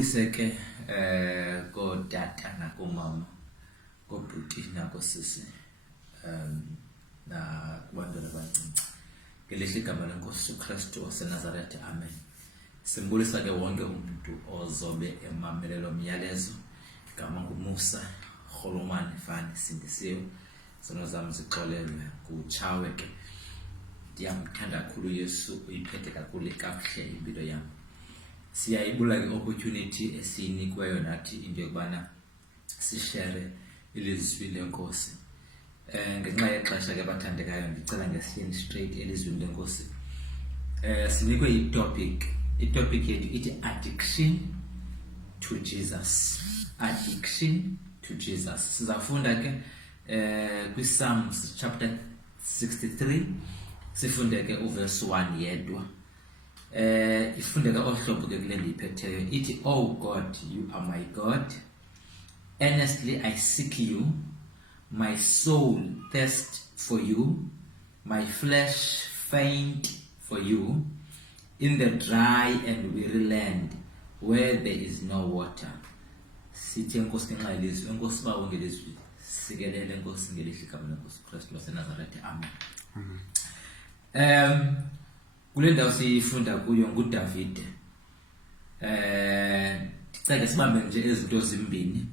Iseke kodata nakomama kobhuti nakosisi na kubantwana abancinci ngelihle igama lenkosi uKristu waseNazaretha, amen. Simbulisa ke wonke umuntu ozobe emamelelo myalezo igama nguMusa Holomane Fani Sindisiwe zono zami zixolelwe kuchawe ke. Ndiyamthanda kakhulu Yesu, uyiphethe kakhulu kakuhle impilo yami. Siyayibula ke opportunity esinikweyo nathi into yokubana sishare ilizwi lenkosi. Ngenxa yexesha ke bathandekayo ngicela ngesihleni straight elizwini lenkosi. Sinikwe itopic yethu ithi addiction to Jesus. Addiction to Jesus. Sizafunda ke Psalms chapter 63 sifunde ke uverse 1 yedwa. Ifundeka ohlobo ke kule ndiyiphetheyo ithi, oh God, you are my God, earnestly I seek you, my soul thirsts for you, my flesh faint for you, in the dry and weary land where there is no water. Sithi enkosi ngenxa yelizwi, enkosi bawo ngelizwi, sikelele enkosi ngelihle igama lenkosi uKristu waseNazaretha, amen. Kule ndawo sifunda kuyo nguDavid. Ndicela sibambe nje izinto ezimbini.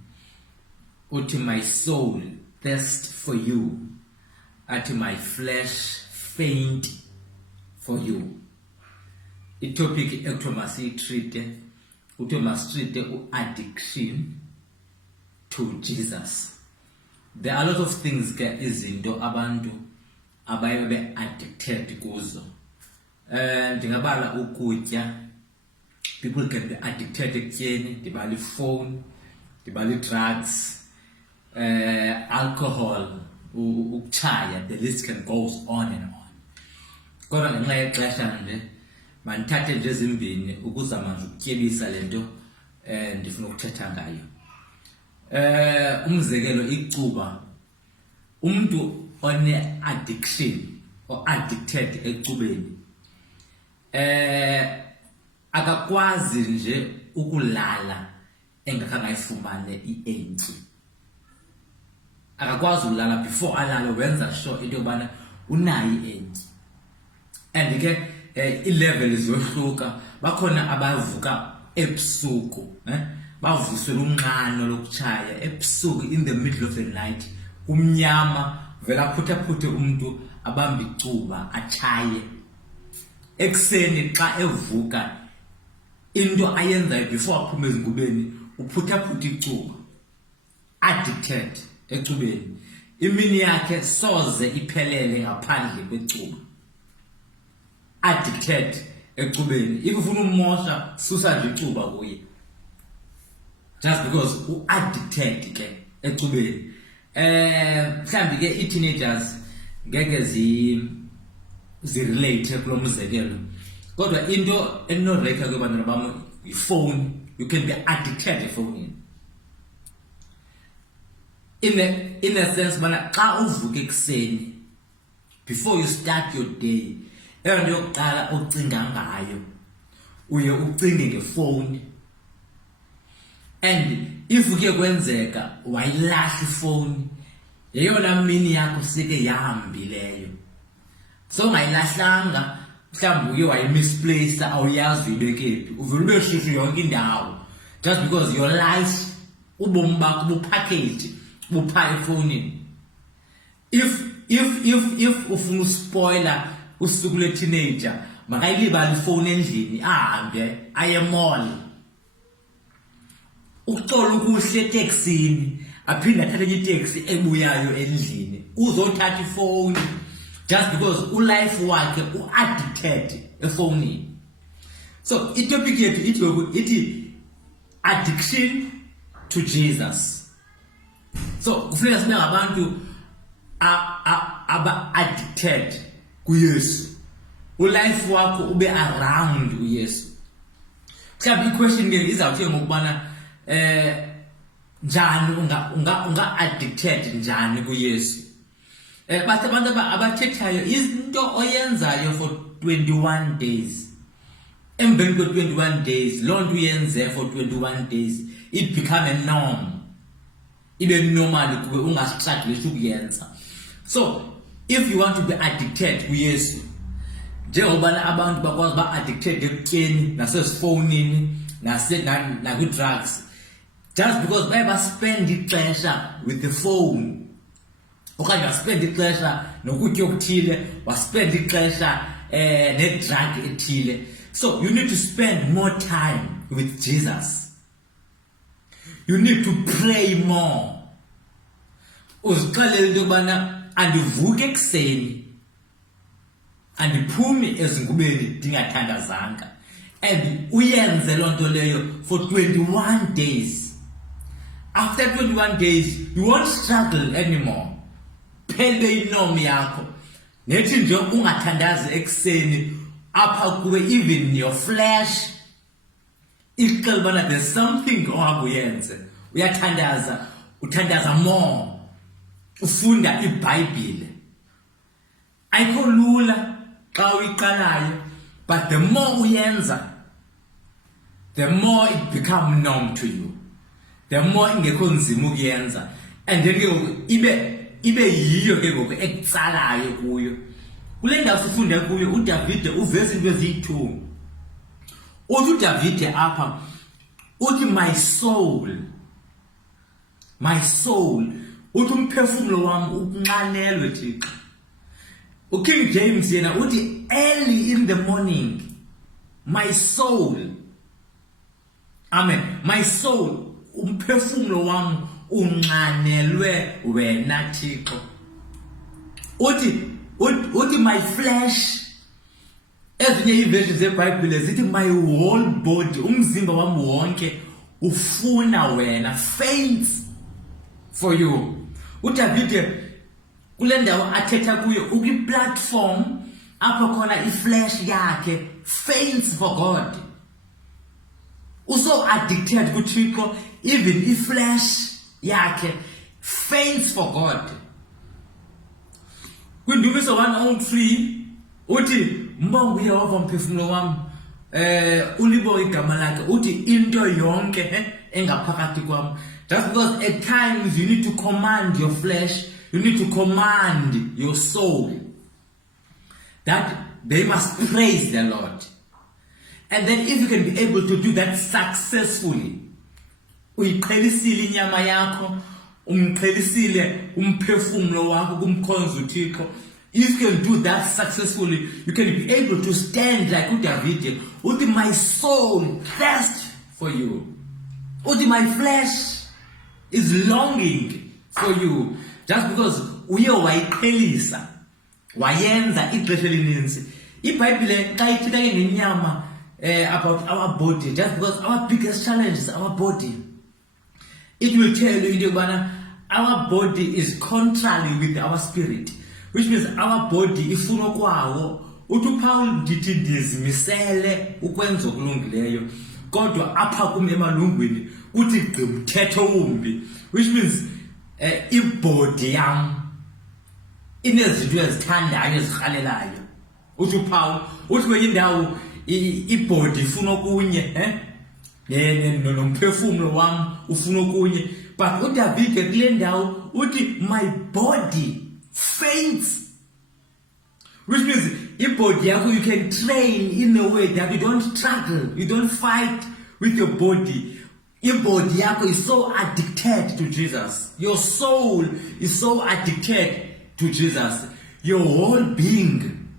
Uthi my soul thirst for you, athi my flesh faint for you. Itopic ekuthiwa masiyitreate, uthi masitreate u-addiction to Jesus. There are a lot of things ke izinto abantu abaye be-addicted kuzo. Ndingabala ukutya. People can be addicted ekutyeni, ndibala ifowuni, ndibala drugs, alcohol, ukutshaya, the list can goes on and on. Kodwa ngenxa yexesha nje mandithathe nje ezimbini ukuzama nje ukutyebisa lento ndifuna ukuthetha ngayo. Umzekelo icuba. Umuntu one addiction or addicted ecubeni akakwazi nje ukulala engakangayifumane ientyi. Akakwazi ulala before alala wenza sure into yobana unayo ientyi. And ke i-levels yohluka. Bakhona abavuka ebusuku, bavusela unqano lokutshaya ebusuku, in the middle of the night, kumnyama, vela phutha umuntu abamba icuba atshaye. Ekseni xa evuka into ayenzayo before aphume ezingubeni uphutha icuba, addicted ecubeni. Imini yakhe soze iphelele ngaphandle kwecuba, addicted ecubeni. If ufuna umosha susa nje icuba kuye, just because u-addicted ke ecubeni. Mhlambi ke i-teenagers ngeke zirelate kulo mzekelo, kodwa into enorekha kwabantwana bam yifowuni. You can be addicted efonini in a sense bana xa uvuka ekuseni, before you start your day, eyonto yokuqala ucinga ngayo uye ucinge ngefowuni. And if kuye kwenzeka wayilahla ifowuni, yeyona mini yakho sike yahambileyo. So mayilahlanga, mhlawumbi uye wayimisplace, awuyazi uyibekephi, uvele ubeshushu yonke indawo, just because your life, ubomi bakho bupackage bupha efonini. If ufuna uspoiler usuku le-teenager, makayilibala ifowuni endlini, ahambe aye mall. Uxola ukuhle eteksini, aphinde athathe iteksi ebuyayo endlini, uzothatha ifowuni, just because ulife wakhe u-addicted efonini. So itopic yethu ithi addiction to Jesus. So kufuneka sibe ngabantu aba-addicted kuYesu, ulife wakho ube around uYesu. Mhlawumbi i-question ke izawuthi ngokubana njani unga-addicted njani kuYesu. Bathi abantu abathethayo izinto oyenzayo for 21 days Emveni kwe-21 days, loo nto uyenze for 21 days, it become a norm. Ibe normal kube ungastrugglishi ukuyenza. So, if you want to be addicted kuYesu, njengobana abantu bakwazi ba-addicted ekutyeni, nasezifowunini, nakwi-drugs, just because baye baspend ixesha with the phone, okanye waspend ixesha nokutya okuthile, waspend ixesha ne-drug ethile. So you need to spend more time with Jesus. You need to pray more. Uzixelele into yokubana andivuke ekuseni, andiphumi ezingubeni ndingathandazanga, and uyenze loo nto leyo for 21 days. After 21 days, you won't struggle anymore. Phele inom yakho. Nethi nje ungathandazi ekuseni apha kuwe, even your flesh ixela ubana there's something ongakuyenze. Uyathandaza, uthandaza more. Ufunda iBhayibhile. Ayikho lula xa uyiqalayo, but the more uyenza, the more it become norm to you. The more ingekho nzima ukuyenza, and then ibe yiyo ke ngoku ekutsalayo kuyo. Kule ndawo sifunde kuyo, uDavide uveze into eziyi-2. Uthi uDavide apha, uthi my soul, uthi umphefumlo wami ukunxanelwe Thixo. UKing James yena uthi early in the morning, my soul, amen, my soul, umphefumlo wami unxanelwe wena Thixo. Uthi my flesh, ezinye iiversions zeBhayibhile zithi my whole body, umzimba wami wonke ufuna wena, faints for you. uDavide kule ndawo athetha kuyo ukwi-platform apho khona iflesh yakhe faints for God. Uso addicted kuThixo, even iflesh yakhe faints for God. KwiNdumiso 103 uthi mbonga uYehova mphefumulo wami, ulibo igama lakhe, uthi into yonke engaphakathi kwami. Just because at times you need to command your flesh, you need to command your soul that they must praise the Lord. And then if you can be able to do that successfully, uyiqhelisile inyama yakho, umqhelisile umphefumulo wakho kumkhonza uThixo. If you can do that successfully, you can be able to stand like uDavide, uthi my soul thirsts for you. Uthi my flesh is longing for you. Just because uye wayiqhelisa, wayenza ixesha elininzi. iBhayibhile xa ithetha ngenyama about our body, just because our biggest challenge is our body, it will tell you into yokubana our body is contrary with our spirit, which means our body ifuna kwawo. Uthi uPaul ndithi ndizimisele ukwenza okulungileyo, kodwa apha kum emalungwini uthi gqimthetho wumbi, which means ibody yam inezinto ezithandayo ezirhalelayo. Uthi uPaul uthi kwenye indawo ibody ifuna okunye, nomphefumulo wami ufuna okunye, but uDavide kule ndawo uthi my body faints, which means ibody yakho you can train in a way that you don't struggle, you don't fight with your body. Ibody yakho is so addicted to Jesus. Your soul is so addicted to Jesus. Your whole being,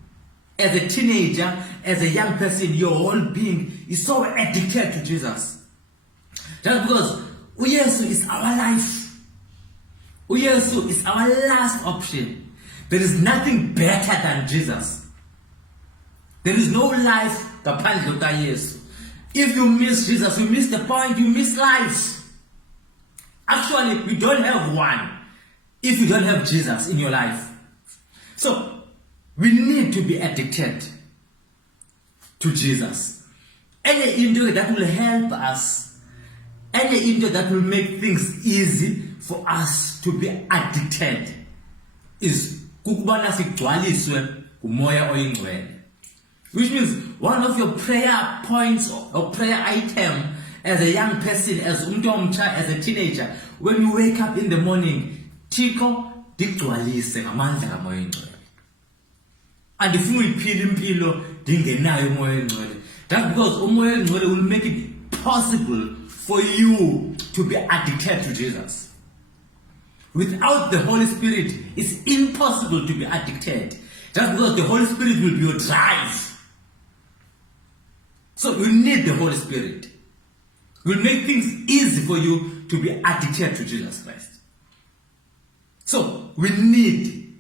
as a teenager, as a young person, your whole being is so addicted to Jesus. Just because uYesu is our life. uYesu is our last option. There is nothing better than Jesus. There is no life ngaphandle kukaYesu. If you miss Jesus, you miss the point, you miss life. Actually, you don't have one if you don't have Jesus in your life. So, we need to be addicted to Jesus. Any into that will help us, any into that will make things easy for us to be addicted, is kukubana sigcwaliswe umoya oyingcwele. Which means one of your prayer points or prayer item as a young person, as a teenager, when you wake up in the morning, Thixo digcwalise ngamandla kaMoya Oyingcwele. Andifuna uyiphila impilo ndingenayo uMoya Oyingcwele. That's because uMoya Oyingcwele will make it possible for you to be addicted to Jesus. Without the Holy Spirit, it's impossible to be addicted. Just because the Holy Spirit will be your drive. So you need the Holy Spirit. It will make things easy for you to be addicted to Jesus Christ. So we need,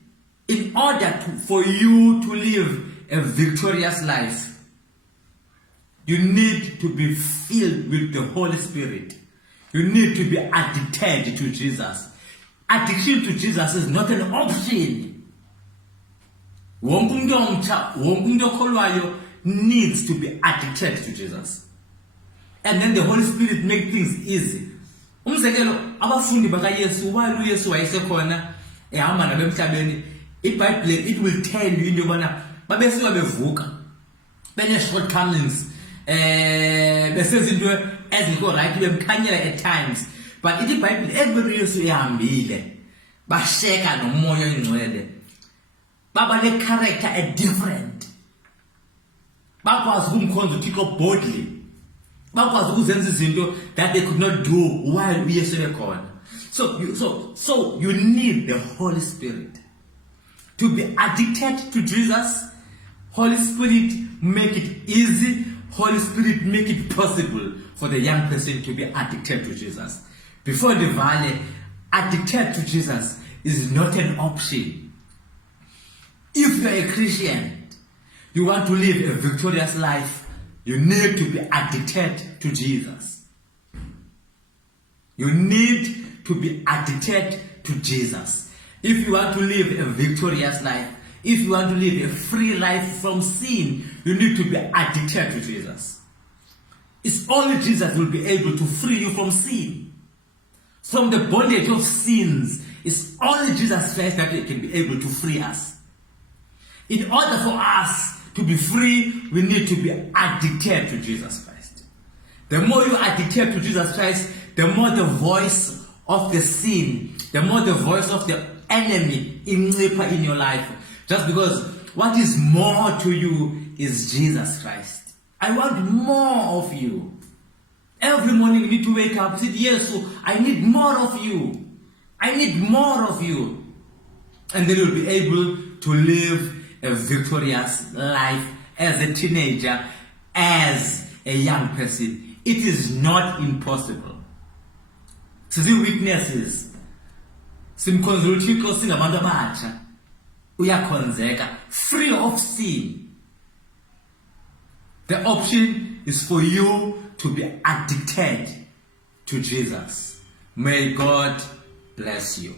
in order for you to live a victorious life, you need to be filled with the Holy Spirit. You need to be addicted to Jesus. Addiction to Jesus is not an option. Wonke umuntu omtsha, wonke umuntu okholwayo needs to be addicted to Jesus. And then the Holy Spirit makes things easy. Umzekelo, abafundi bakaYesu, while uYesu wayesekhona ehamba nabo emhlabeni, iBhayibhile it will tell you into yobana babesuka bevuka bene shortcomings, besenza into ezingekho right, bemkhanyela at times. But iBhayibhile every Yesu ehambile basheka noMoya Oyingcwele, baba le character a different, bakwazi ukumkhonza uThixo boldly, bakwazi ukuzenza izinto that they could not do while uYesu ekhona. So you need the Holy Spirit to be addicted to Jesus. Holy Spirit make it easy. Holy Spirit make it possible for the young person to be addicted to Jesus. Before the valley, addicted to Jesus is not an option. If you are a Christian, you want to live a victorious life, you need to be addicted to Jesus. You need to be addicted to Jesus. If you want to live a victorious life, if you want to live a free life from sin, you need to be addicted to Jesus. It's only Jesus will be able to free you from sin, from the bondage of sins. It's only Jesus Christ that can be able to free us. In order for us to be free, we need to be addicted to Jesus Christ. The more you are addicted to Jesus Christ, the more the voice of the sin, the more the voice of the enemy in your life. Just because what is more to you is Jesus Christ. I want more of you. Every morning you need to wake up and say, yes, so I need more of you. I need more of you. And then you'll be able to live a victorious life as a teenager, as a young person. It is not impossible. Sizi weaknesses. Simkhonza uThixo singabantu abatsha. Uyakhonzeka, free of sin. The option is for you to be addicted to Jesus. May God bless you.